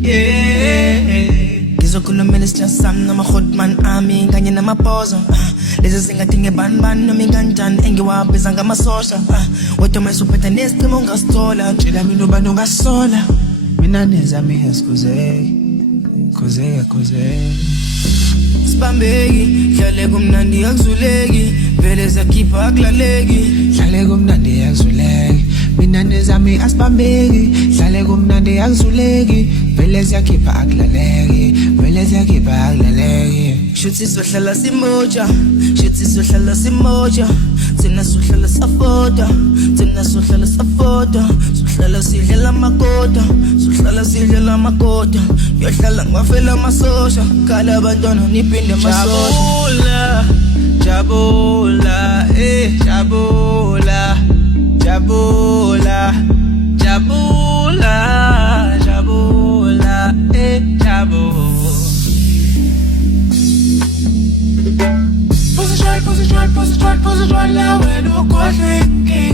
yeah. Ngizokhulumela isitsha sami nama-Goodman ami kanye namapozo lezi zingadinge banibani noma inganjani engiwabiza ngamasosha wedwa mayesuphetha nesicimo ungasithola tshela mina ubani ungasola mina nezami khuzeke Sibambeki hlale kumnandi akuzuleki vele zakhipha akulaleki hlale kumnandi akuzuleki mina nezami asibambeki hlale kumnandi akuzuleki vele zakhipha akulaleki vele zakhipha akulaleki shuthi sohlala simoja shuthi sohlala simoja thina sohlala safota thina sohlala safota sohlala sidlela makota sohlala sidlela makota yohlala ngwafela amasosha khala abantwana niphinde masosha jabula jabula jabula jabula jabula jabula Pussy try, now when you got thinking